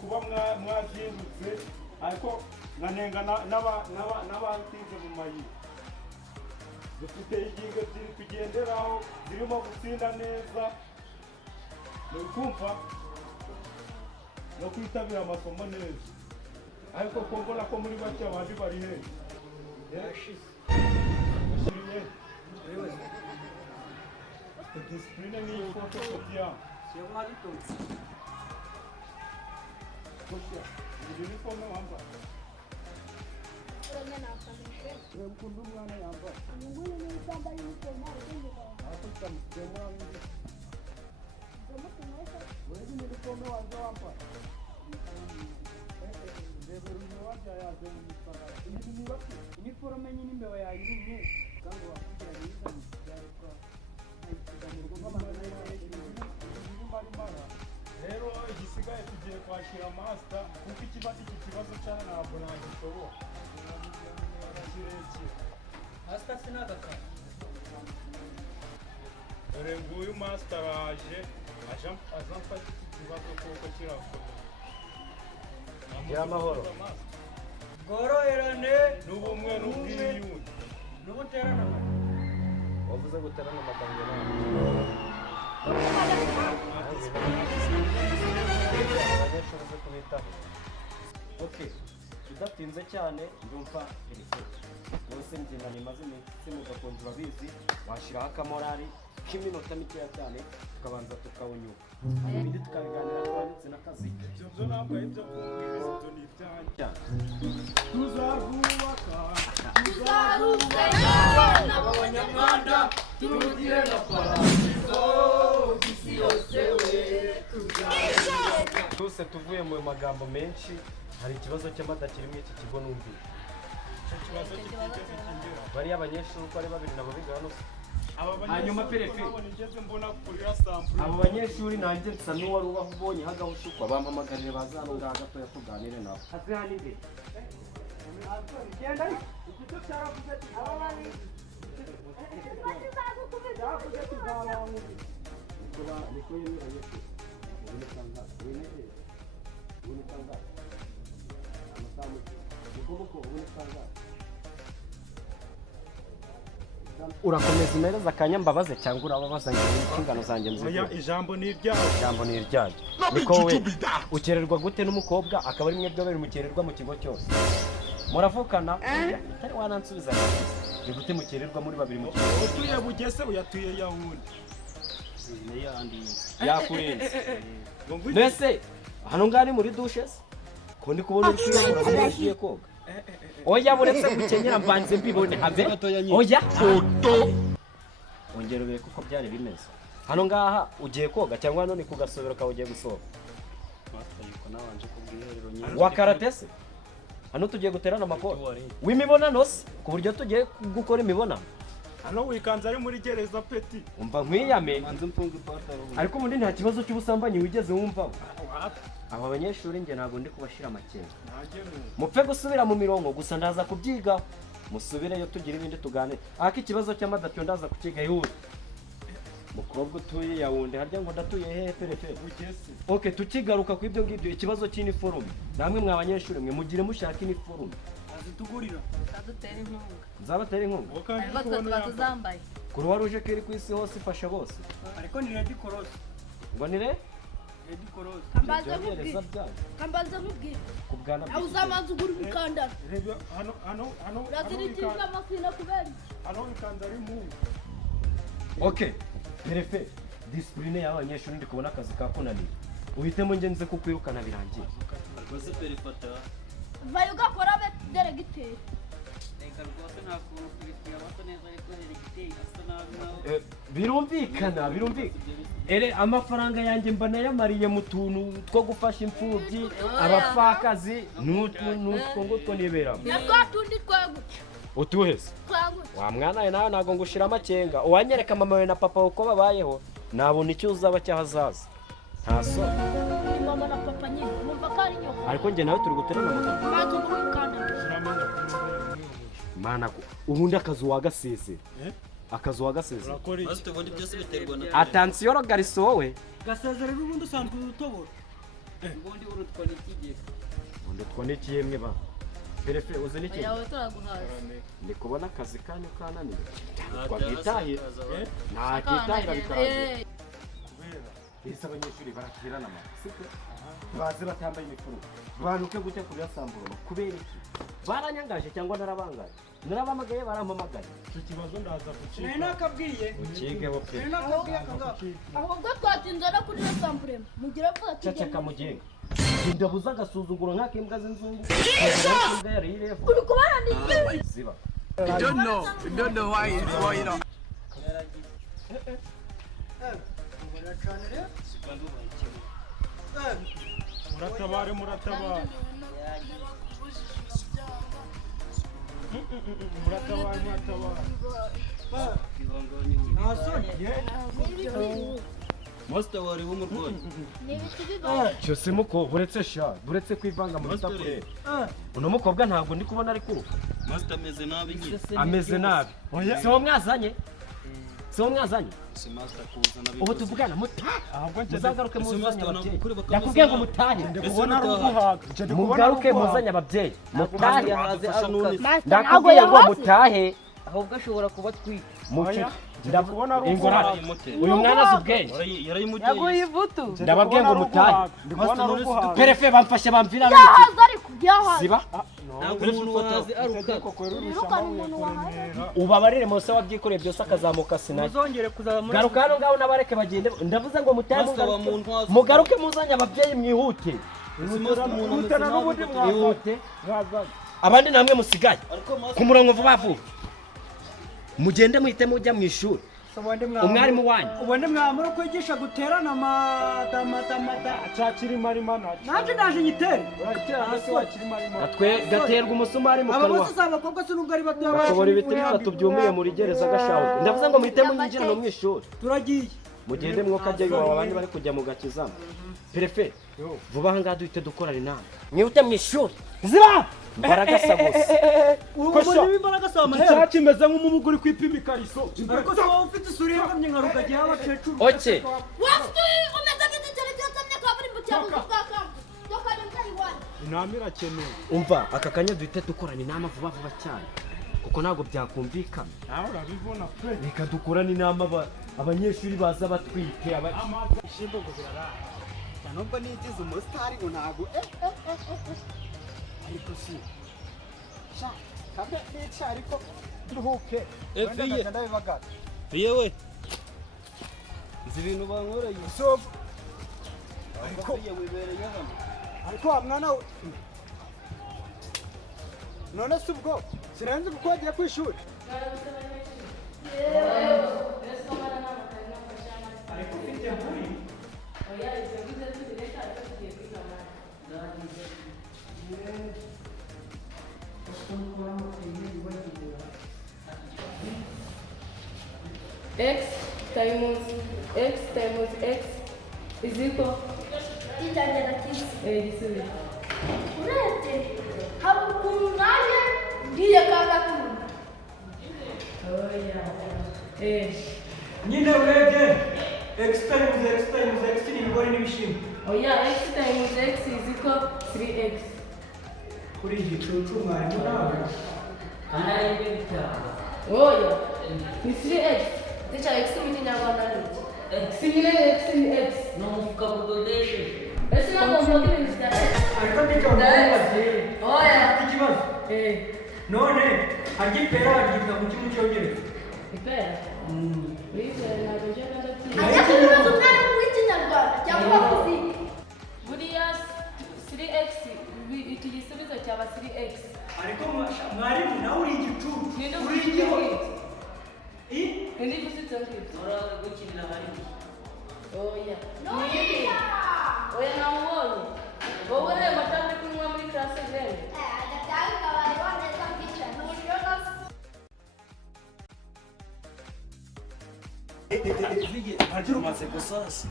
kuba mwazindutse ariko nkanenga n'abatize mu mayi dufite ingingo ebyiri tugenderaho zirimo gutsinda neza ni ukumva no kwitabira amasomo neza ariko ko mbona ko muri bake abandi bari hejuru discipline ni ifoto kugira Koşya, uniform wamba. Wewe mkundu mwana yamba. Mungu ni mtamba uniform arende kwa. Hapo tutamsema nini? Ndio tunaweza. Wewe ni uniform wanja hapa. Ndio ni waja ya ndio mtamba. Ni wapi? Uniform yenyewe ndio ya yirumye. Kango wakuja ni ndio kwa. Rero igisigaye tugiye kwakira master kuko ikibazo cyane ntabwo nagishobora master sinagaka dore nguyu master aje azamfata ikibazo kuko kirakomeye y'amahoro bworoherane n'ubumwe n'ubwiyunge n'ubuterana wavuze guterana amagambo abanyeshuri zo kubitaho okay udatinze cyane ndumva ibisubizo bose nzingano imaze iminsi mugakonje urabizi washyiraho akamorari k'iminota mikeya cyane tukabanza tukawunyuka ibindi tukabiganira twanditse n'akazi ibyo ntabwo ari ibyo kumviriza ibyo ni ibyanjye tuzarwubaka abanyarwanda turugire na paradizo isi yose we twese tuvuye mu magambo menshi hari ikibazo cy'amata kiri muri iki kigo numvise icyo kibazo kitigeze kingira bariya abanyeshuri uko ari babiri nabo biga hano hanyuma perefe nigeze mbona kurira sample abo banyeshuri nanjye nsa n'uwari ubonye hagahushukwa bampamagarire baza hano ngaha gatoya tuganire nabo hasi hano imbere genda igito cyaravuze ati abana niko yemeranye se ubone kanga ubone kanga amasamu ugobuko ubone kanga urakomeza imereza akanya mbabaze cyangwa urababaza ngo inshingano zanjye nzikora ijambo ni iryawe ijambo ni iryanjye niko we ukererwa gute n'umukobwa akaba ari mwebwe babiri mukererwa mu kigo cyose muravukana atari wanansubiza ni gute mukererwa muri babiri mu kigo utuye Bugese uyatuye Yahundi yakurenze mbese hano ngani muri dushe se ko ndi kubona uri kwiyahura ugiye koga oya buretse gukenyera mbanze mbibone habe oya ongera ubire kuko byari bimeze hano ngaha ugiye koga cyangwa hano ni kugasobero kawe ugiye gusohoka batayiko nabanje kubwiherero nyine wa karate se hano tugiye guterana amakoro w'imibonano se ku buryo tugiye gukora imibonano hano wikanze ari muri gereza peti umva nkwiyame ariko ubundi nta kibazo cy'ubusambanyi wigeze wumva aba banyeshuri njye ntabwo ndi kubashira amakenga mupfe gusubira mu mirongo gusa ndaza kubyiga musubireyo tugira ibindi tuganire ariko ikibazo cy'amadatiyo ndaza kukiga yihuse mukobwa utuye Yahundi harya ngo ndatuye hehe perefe Bugese okay tukigaruka ku ibyo ngibyo ikibazo cy'iniforume namwe mwa banyeshuri mwe mugire mushaka iniforume azitugurira adutera inkunga nzabatera inkunga ariko tuba tuzambaye kuruwa ruje kiri ku isi hose ifasha bose ariko ni Red Cross ngo nire Red Cross Kambaza mubwira kubwana aho uzamanza ugura umukandara reba hano urazirikiriza amasina kubera hano wikanze ari mu okay perefe discipline y'abanyeshuri ndi kubona akazi kakunaniye uhitemo ngenze kukwirukana birangiye rwose perifata vayo ugakora abe deregiteri reka rwose nta kuntu kubitira abato neza ariko deregiteri asa nabi nawe birumvikana ere amafaranga yanjye mba nayamariye mu tuntu two gufasha imfubyi abapfakazi n'utwo ngutwo niberamo natwa tundi twagutse utuheze wa mwana we nawe ntabwo ngushira amakenga uwanyereka mama we na papa uko babayeho nabona icyo uzaba cyahazaza nta so ni mama na papa nyine numva ko ari nyoko ariko njye nawe turi guterana amagambo manza ugura umukandara mana ubundi akazi wagasezera akazi wagasezera urakora iki ubundi byose biterwa na atansiyo gariso wowe gasezera n'ubundi usanzwe utobora ubundi urutwa n'ikigega ndutwa n'ikiyemwe ba perefe uzi n'iki yawe turaguhaza ndi kubona akazi kanyu kananiwe twagitahira nta kitahira bikarangira ese abanyeshuri baraterana ama siko bazi batambaye imifuno banuke gute kuriyasambura kubera iki baranyangaje cyangwa narabangaje narabamagaye barampamagaye icyo kibazo ndaza kucika nari nakabwiye ukige bo pe nari nakabwiye akangaka ahubwo twatinze no kuri Samprem mugira vuba cacaka mugenga ndabuza agasuzuguro nk'ak'imbwa z'inzungu imbwa yari irefu uri kubana n'iki ziba don't know why you know muratabare muratabare Master wari w'umurwayi ni ibiti bibaye cyose muko buretse sha buretse kwivanga mu bitakure uno mukobwa ntabwo ndi kubona ari kuruka Master ameze nabi nyine ameze nabi si wo mwazanye si wo mwazanye si Master kuzana ubu tuvugana mutahe ahubwo muzagaruke muzanye Master ababyeyi nakuri bakameze ndakubwiye ngo nabi. mutahe kubona ari uguhaga mugaruke muzanye ababyeyi mutahe yahaze aruka ndakubwiye ngo mutahe ahubwo ashobora kuba twika Oya, ndakubona ari ingorane uguhaga uyu mwana azi ubwenge yarayimuteye yaguye ivutu ndababwiye ngo mutahe ndikubona ari uguhaga perefe bamfashe bamvira yahaza ariko yahaza ziba ntabwo umuntu wahaze aruka itegeko kwerurusha Wirukana amabuye umuntu wahaze. kuremera ubabarire mose wabyikoreye byose akazamuka sinaye muzongere kuzaba muri garuka hano ngaho n'abareke bagende ndavuze ngo mutahe Master wa mugaruke. muntu wazi mugaruke muzanye ababyeyi mwihute ihutana n'ubundi mwihute mwazaga abandi namwe musigaye ariko Master ku murongo vuba vuba mugende muhite mujya mu ishuri umwarimu wanyu ubundi mwamara kwigisha guterana amata cakirimarima nacyo nanjye naje nyitere uratera hasi wakirimarima gaterwa umusumari mu aba kanwa bose si abakobwa se nubwo ari bato bashobora ibiti bitatu byumiye muri gereza gashahuka ndavuze ngo muhite mwinjira no mu ishuri turagiye mugende mwokajya iwawe abandi bari kujya mu gakizamo perefe vuba aha ngaha duhite dukorana inama mwihute mu ishuri ziba mbaragasa gusa umuntu w'imbaraga si amahera icyaha kimeze nk'umubugu uri kwipima ikariso ariko se wowe ufite isura ihengamye nka rugagi y'abakecuru oke wasuye umeze nk'igiceri cyasamye kaburimbo cyabuze ubwakamba dokane mutayiwani inama irakenewe umva aka kanya duhite dukorana inama vuba vuba cyane kuko ntabwo byakumvikana nawe urabibona pe reka dukorane inama abanyeshuri baza batwite ishimbo ngo birarara nubwo nigize umusitari ngo ntabwo ariko si sha kambe nica ariko nduhuke Fiye ndabibagara Fiye we nzi ibintu bankoreye so ariko Fiye wibereye hano ariko wa mwana we none se ubwo sirenze kuko wagiye ku ishuri x times x is equal icyagera kisi igisubizo urebye hari ukuntu naje ngiye kagatura nyine urebye x times x ni ibigori n'ibishyimbo oya x times x is equal 3x kuri iki gicucu mwarimu nawe oya ni 3x zica x mu kinyarwanda ni x nyine x ni x ni umufuka budodeshe ese ntabwo mvuga ibintu bya x ariko ndikamubaze oya afite ikibazo none harya ipera harya mu kimu cyongereza ipera wizera ntabwo njya ndatinya ajya kubibaza umwarimu w'ikinyarwanda cyangwa fiziki buriya 3x iki gisubizo cyaba 3x ariko mwarimu nawe uri igicucu ninde uri ufite igihori ninde ufite ngibyo uraza gukinira hari oya oya namubonye wowe reba atandi kunywa muri classe zene agataha kabari waneza kwicara ntushobora agira umaze gusasa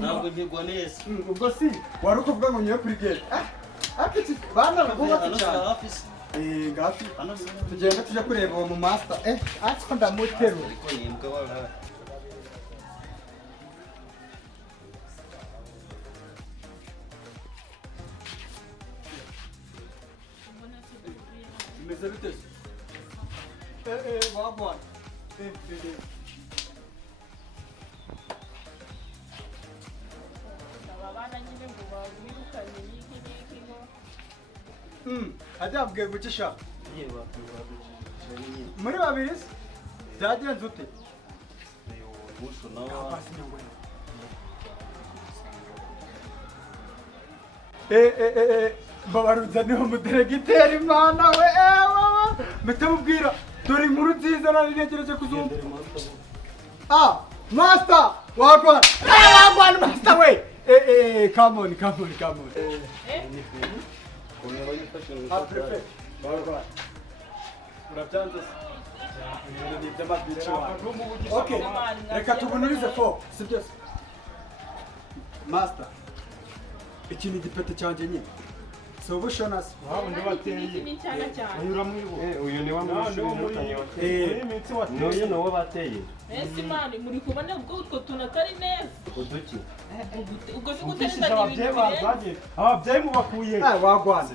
ntabwo nkigwa neza ubwo si wari ukuvuga ngo ngiye kuri gate akiti bana bubatse cyane hafi se ngafi tugenda tujya kureba uwo mu master ariko ndamuterura ariko nimbwa wawe Meze biteze. Wagwan. abana nyine ngo babirukanye n'iki n'iki ngo Ajya abwiye gucisha. Muri babiri se? Byagenze ute? Babaruza niho mudiregiteri imana we mutamubwira dore inkuru nziza nari ntegereje kuzumva. Master wagwan master we come on wagwan urabyanze okay reka tubunurize fo sibyo master iki ni igipete cyanjye nyine sobushonasi Wabundi bateye. ni cyane cyane Unyura muri bo. uyu ni wa mwishuri n'utanye Muri iminsi wateye. n'uyu ni uwo bateye ese mani muri kubona ubwo utwo tuntu atari neza uduki ubwo si Ugishije gutereza ababyeyi ibintu bazanye. Ababyeyi mubakuye. wagwan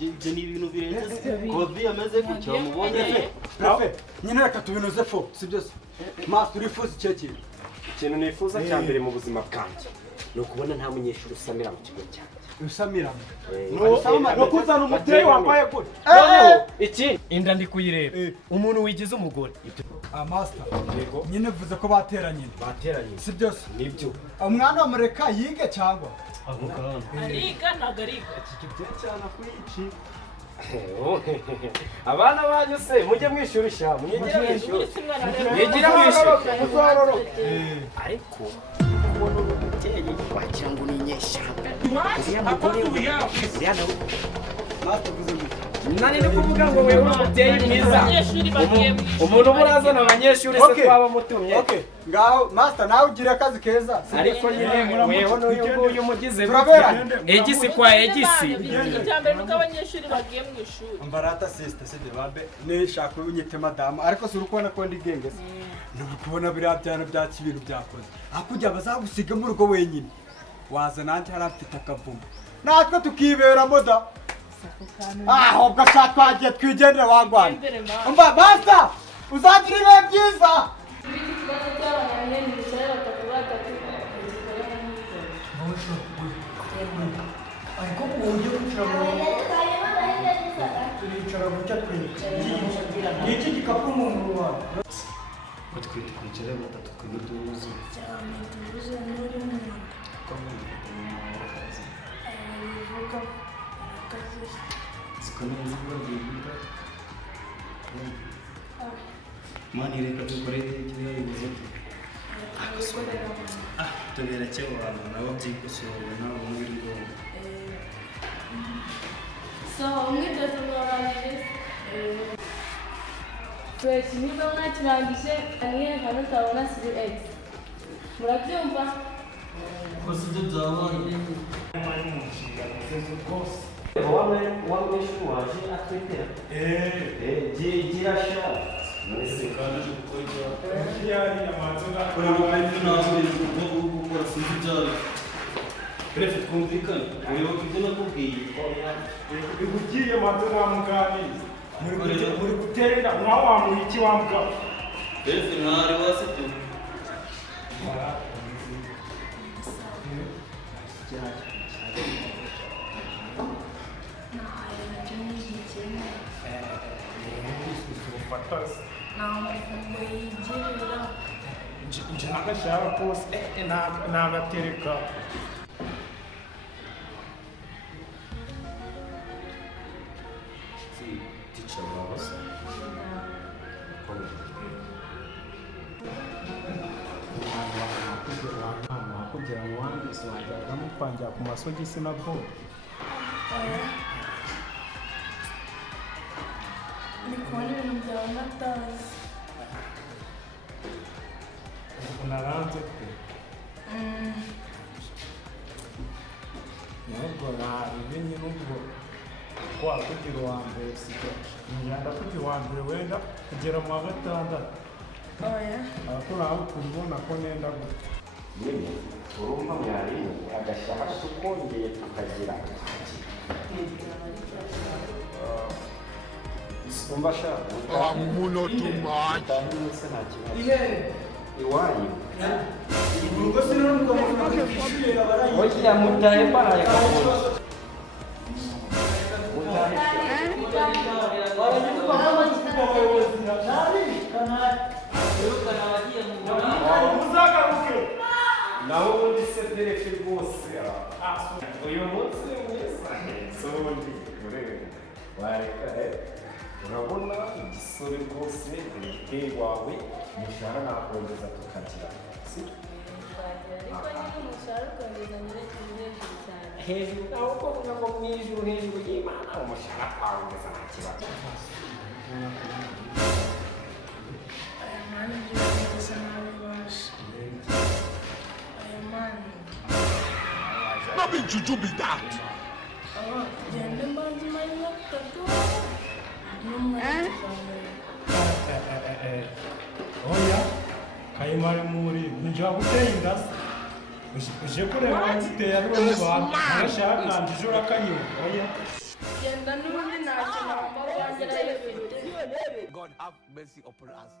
ibyo ni ibintu birenze kovi ameze gutya mubonye prefe nyine reka tubinuze fo sibyo se master urifuza icyo kintu ikintu nifuza cya mbere mu buzima bwanjye ni ukubona nta munyeshuri usamira mu kigo cyanjye usamiramo No kuzana umuteyi wambaye gutya. noneho iki inda ndi kuyireba umuntu wigize umugore master nyine vuze ko bateranye bateranye si byose nibyo umwana wamureka yige cyangwa ako kana ariga ntabwo ariga Cyana kuyici. abana banyu se mujye mwishuri sha mwigire mwishuri uri si mwana rero mwigire mwishuri ariko kubona umubyeyi wagira ngo ni inyeshyamba uriya mugore uriya nawe master vuze ngo nani ni kuvuga ngo wewe umubyeyi mwiza abanyeshuri bagiye mu ishuri umuntu uburazana abanyeshuri se twaba mutumye okay ngaho master nawe ugira akazi keza ariko nyine wewe n'uyu nguyu umugize Turabera. egisi kwa egisi icya mbere nuko abanyeshuri bagiye mu ishuri mbarata sister sibyo babe nishaka unyite madamu ariko si urukubona ko ndi genge se nuri kubona biriya byana bya kibintu byakoze hakujya bazagusiga mu rugo wenyine waza nanjye harafite akavumo natwe tukiberamo da ahubwo sha twagiye twigendere wagwana umva master uzagira ibihe byiza ikibazo cy'abanyamyenda bicaye batatu ariko uburyo turicara gucya twica ni iki gikapu umuntu wawe batwite kwicara batatu kuri tuzi zikomeye zibagirira mani reka dukore ikibazo bivuze tubera cyo abantu nabo byikosora nabo muri ngombwa so umwitozo murarangije twese niba mwakirangije aniye hano utabona 3x murabyumva kose ibyo byabaye wa mwishuri waje atwitera gira sha ese kandi gukora Yari amazoga. urabona ko ntabwo uri gukora sinzi ibyawe Prefe twumvikane ureba ko ibyo nakubwiye Ugiye mazoga muganiza. Muri gutera mwaho wamuha iki wambwa. Prefe ntari wasibye Nje nagashaka kose nagatereka. teacher wabasa Kugira ngo wandise wajyaga mupangira ku masogisi na bwo. ni kubona ibintu byawe natazi Unaranze pe. Nubwo ibenye nubwo kwa kugira uwa mbere siko. Njyanda kugira uwa mbere wenda kugera mu wa gatandatu. oya Abakora aho kubona ko nenda gutya. nyine urumva mwarimu agashaka tukongeye tukagira umva shaka Muno too much. utahindutse nta kibazo iwanyu urugo sinarumva mu kwishyurira barayi oya mutahe mbaraye gakondo mutahe muzagaruke naho ubundi se dereke rwose uyu munsi ni mwiza sondi wareka urabona igisore rwose dereke wawe umushahara nakongeza tukagira si ariko nyine umushahara ukongeza nyirakuru hejuru cyane hejuru naho uko uvuga ngo mu ijuru hejuru y'imana umushahara twawongeza nta kibazo Aya mani byose nabibasha. Aya mani. No be juju be that. Aba genda mbanza imari gatatu. N'umwana tuzamenya. oya kayimari muri nje guteye inda uje kureba ziteye ari mu bantu arashaka ndije urakanyura oya Genda n'ubundi ntacyo namba wangera yifite. God have mercy upon us.